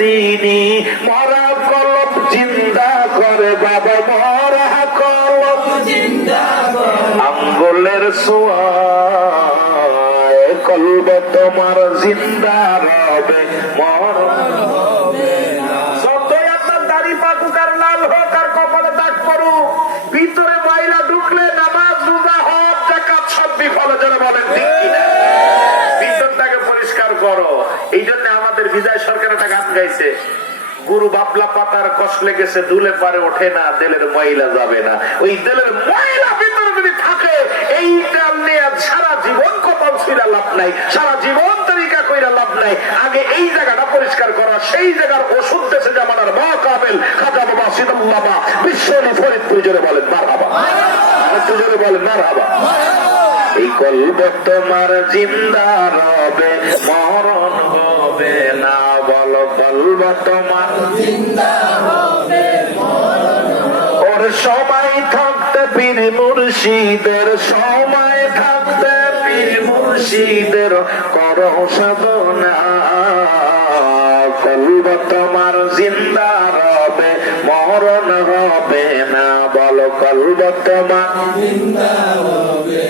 তিনি মরা কলব জিন্দা করে বাবা, মরা কলব জিন্দা করে আঙ্গুলের ছোঁয়ায় কলব তোমার জিন্দা রবে, মরণ হবে না। যতই আপনার দাড়ি পাকুক আর লাল হোক আর কপালে দাগ পড়ুক, ভিতরে ময়লা ঢুকলে নামাজ রোজা হজ যাকাত সব বিফল। যারা বলেন ঠিক কিনা? ভিতরটাকে পরিষ্কার করো। এই জন্য আমাদের বিজয় সরকার একটা গান গাইছে, গুরু বাবলা পাতার কষ লেগেছে দুলে পারে ওঠে না, দেলের ময়লা যাবে না। ওই দেলের ময়লা ভিতরে যদি থাকে, এই তেল নিয়ে সারা জীবন কপাল ছিঁড়া লাভ নাই, সারা জীবন তরিকা কইরা লাভ নাই। আগে এই জায়গাটা পরিষ্কার করা। সেই জায়গার ওষুধ দেশে জামানার মা কাবেল খাজা বাবা সিদুল্লামা বিশ্বনী ফরিদপুর জোরে বলেন মারহাবা, জোরে বলেন মারহাবা। এই কলব তোমার জিন্দা রবে, মরণ হবে না। বলো কলব তোমার জিন্দা হবে, ওর সময় থাকতে পীর মুর্শিদের, সময় থাকতে পীর মুর্শিদের করো সাধনা। কলব তোমার জিন্দা রবে, মরণ হবে না। বলো কলব তোমার জিন্দা হবে।